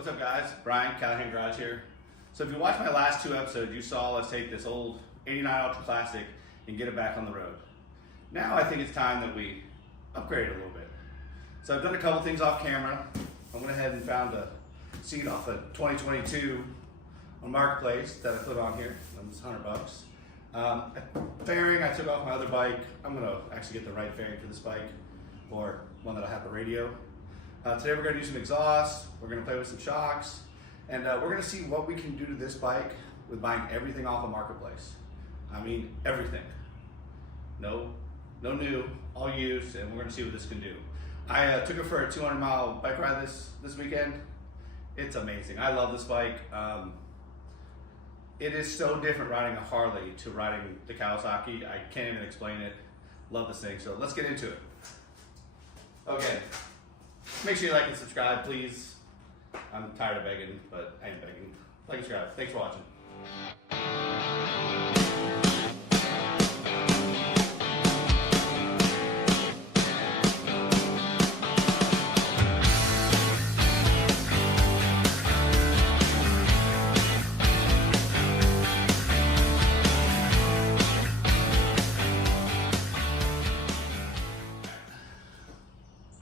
What's up, guys? Brian, Callahan Garage here. So if you watched my last two episodes, you saw us take this old 89 Ultra Classic and get it back on the road. Now I think it's time that we upgrade it a little bit. So I've done a couple things off camera. I went ahead and found a seat off a 2022 on Marketplace that I put on here. It was $100. Fairing, I took off my other bike. I'm gonna actually get the right fairing for this bike, or one that'll have a radio. Today we're gonna do some exhaust, we're gonna play with some shocks, and we're gonna see what we can do to this bike with buying everything off of Marketplace. I mean, everything. No new, all used, and we're gonna see what this can do. I took it for a 200-mile bike ride this weekend. It's amazing. I love this bike. It is so different riding a Harley to riding the Kawasaki. I can't even explain it. Love this thing, so let's get into it. Okay. Make sure you like and subscribe, please. I'm tired of begging, but I ain't begging. Like and subscribe. Thanks for watching.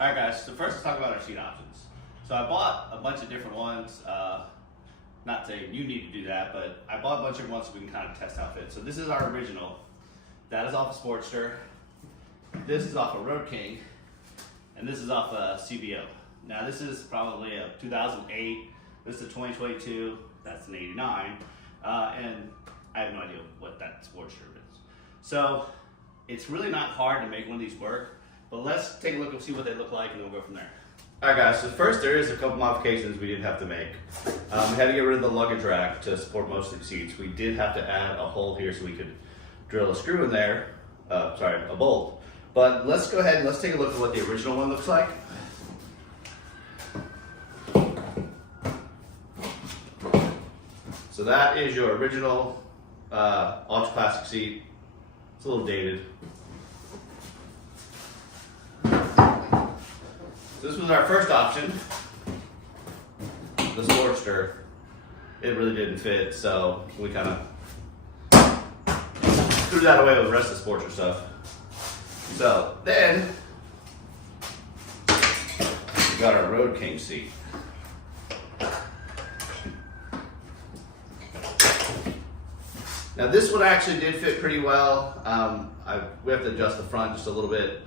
Alright guys, so first let's talk about our seat options. So I bought a bunch of different ones, not saying you need to do that, but I bought a bunch of ones so we can kind of test how it fits. So this is our original. That is off a Sportster. This is off a Road King. And this is off a CVO. Now this is probably a 2008. This is a 2022. That's an 89. And I have no idea what that Sportster is. So it's really not hard to make one of these work. But let's take a look and see what they look like, and we'll go from there. All right, guys, so first there is a couple modifications we did have to make. We had to get rid of the luggage rack to support most of the seats. We did have to add a hole here so we could drill a screw in there, a bolt. But let's go ahead and let's take a look at what the original one looks like. So that is your original Ultra Classic seat. It's a little dated. This was our first option, the Sportster. It really didn't fit, so we kind of threw that away with the rest of the Sportster stuff. So then, we got our Road King seat. Now this one actually did fit pretty well. We have to adjust the front just a little bit.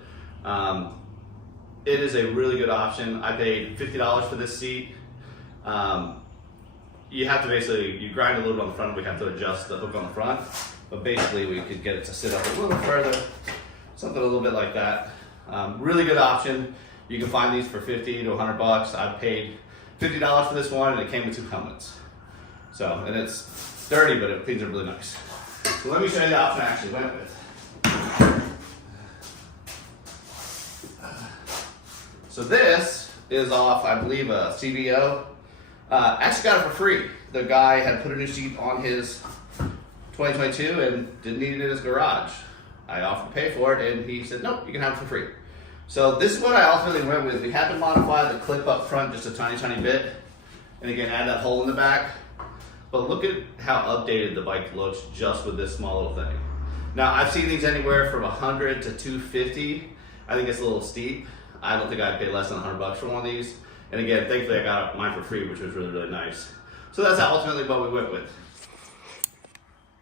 It is a really good option. I paid $50 for this seat. You have to basically, you grind a little bit on the front, we have to adjust the hook on the front, but basically we could get it to sit up a little further, something a little bit like that. Really good option. You can find these for 50 to 100 bucks. I paid $50 for this one, and it came with two helmets. So, and it's dirty, but it cleans it really nice. So let me show you the option I actually went with. So this is off, I believe, a CVO. Actually got it for free. The guy had put a new seat on his 2022 and didn't need it in his garage. I offered to pay for it, and he said, nope, you can have it for free. So this is what I ultimately went with. We had to modify the clip up front just a tiny, tiny bit. And again, add that hole in the back. But look at how updated the bike looks just with this small little thing. Now, I've seen these anywhere from 100 to 250. I think it's a little steep. I don't think I'd pay less than 100 bucks for one of these. And again, thankfully I got mine for free, which was really, really nice. So that's ultimately what we went with.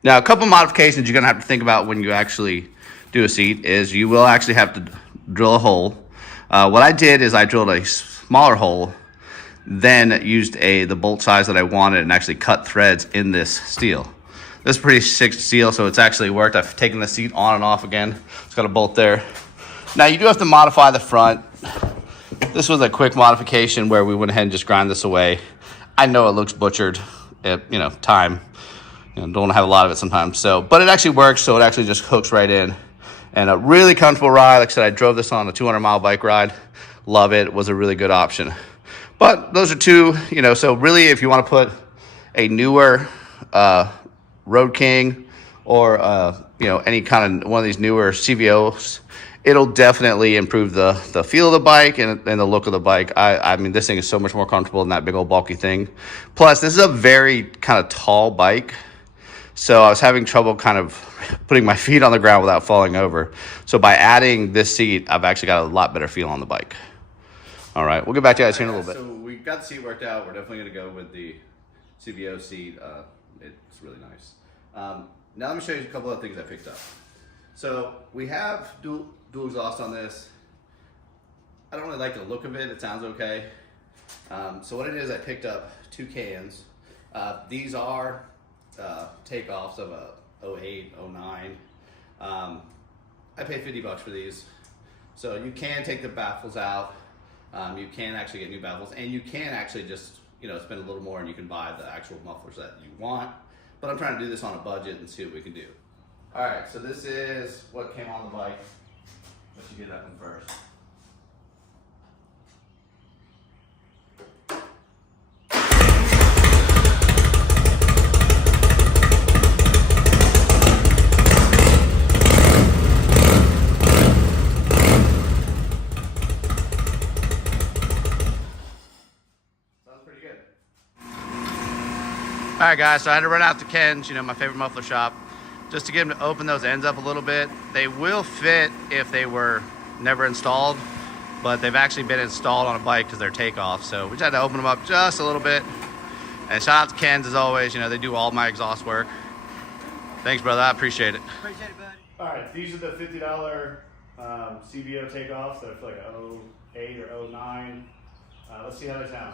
Now, a couple modifications you're gonna have to think about when you actually do a seat is you will actually have to drill a hole. What I did is I drilled a smaller hole, then used the bolt size that I wanted and actually cut threads in this steel. This is pretty thick steel, so it's actually worked. I've taken the seat on and off again. It's got a bolt there. Now you do have to modify the front. This was a quick modification where we went ahead and just grind this away. I know it looks butchered, time. Don't want to have a lot of it sometimes. So, but it actually works. So it actually just hooks right in, and a really comfortable ride. Like I said, I drove this on a 200-mile bike ride. Love it. It was a really good option. But those are two. So really, if you want to put a newer Road King or any kind of one of these newer CVOs, it'll definitely improve the feel of the bike and the look of the bike. I mean, this thing is so much more comfortable than that big old bulky thing. Plus, this is a very kind of tall bike, so I was having trouble kind of putting my feet on the ground without falling over. So by adding this seat, I've actually got a lot better feel on the bike. All right, we'll get back to you guys here in a little bit. So we got the seat worked out. We're definitely going to go with the CVO seat. It's really nice. Now let me show you a couple of things I picked up. So we have dual exhaust on this. I don't really like the look of it. It sounds okay. So what it is, I picked up 2 cans. These are takeoffs of a 08, 09. I paid $50 for these. So you can take the baffles out. You can actually get new baffles, and you can actually just, spend a little more and you can buy the actual mufflers that you want. But I'm trying to do this on a budget and see what we can do. All right, so this is what came on the bike. Let's get that one first. All right, guys, so I had to run out to Ken's, my favorite muffler shop, just to get them to open those ends up a little bit. They will fit if they were never installed, but they've actually been installed on a bike because they're takeoff. So we just had to open them up just a little bit. And shout out to Ken's as always. They do all my exhaust work. Thanks, brother. I appreciate it. Appreciate it, buddy. All right, these are the $50 CVO takeoffs that are like 08 or 09. Let's see how they sound.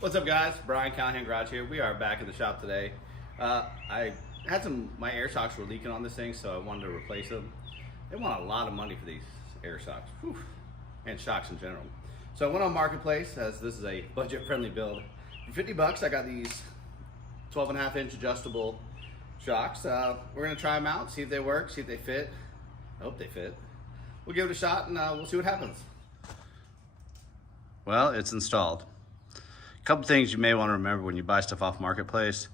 What's up, guys? Brian, Callahan Garage here. We are back in the shop today. I had my air shocks were leaking on this thing, so I wanted to replace them. They want a lot of money for these air shocks, and shocks in general. So I went on Marketplace, as this is a budget-friendly build. For $50, I got these 12.5-inch adjustable shocks. We're gonna try them out, see if they work, see if they fit. I hope they fit. We'll give it a shot, and we'll see what happens. Well, it's installed. A couple things you may want to remember when you buy stuff off Marketplace.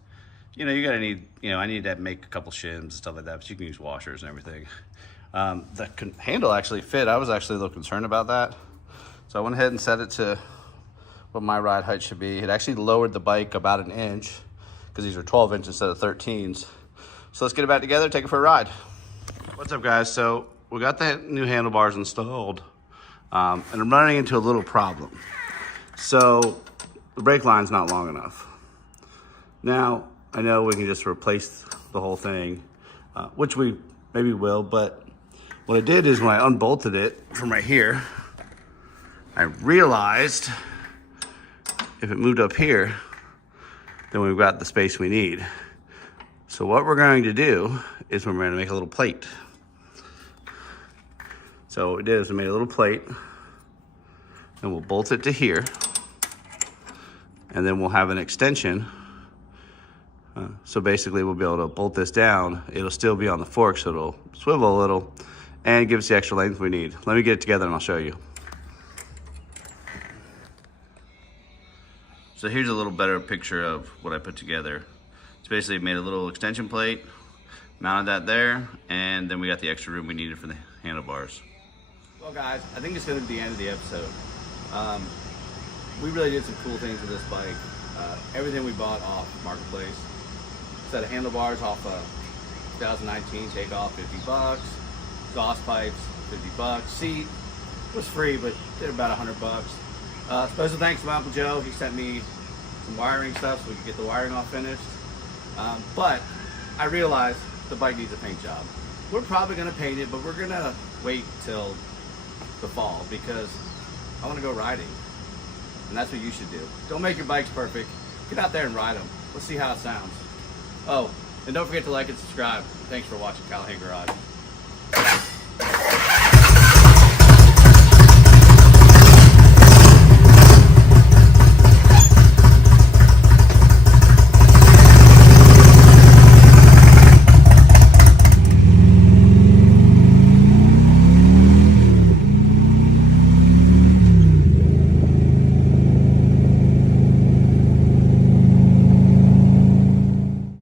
You're gonna need, I need to make a couple shims and stuff like that, but you can use washers and everything. The handle actually fit. I was actually a little concerned about that. So I went ahead and set it to what my ride height should be. It actually lowered the bike about 1 inch because these are 12 inch instead of 13s. So let's get it back together, take it for a ride. What's up, guys? So we got the new handlebars installed, and I'm running into a little problem. So the brake line's not long enough. Now, I know we can just replace the whole thing, which we maybe will, but what I did is when I unbolted it from right here, I realized if it moved up here, then we've got the space we need. So what we're going to do is we're going to make a little plate. So what we did is we made a little plate, and we'll bolt it to here. And then we'll have an extension. So basically we'll be able to bolt this down. It'll still be on the fork, so it'll swivel a little and give us the extra length we need. Let me get it together and I'll show you. So here's a little better picture of what I put together. It's basically made a little extension plate, mounted that there, and then we got the extra room we needed for the handlebars. Well, guys, I think it's gonna be the end of the episode. We really did some cool things with this bike. Everything we bought off Marketplace. Set of handlebars off 2019 takeoff, $50. Exhaust pipes, $50. Seat was free, but did about $100. Special thanks to my Uncle Joe. He sent me some wiring stuff so we could get the wiring all finished. But I realized the bike needs a paint job. We're probably gonna paint it, but we're gonna wait till the fall because I wanna go riding. And that's what you should do. Don't make your bikes perfect. Get out there and ride them. Let's see how it sounds. Oh, and don't forget to like and subscribe. Thanks for watching Callahan Garage.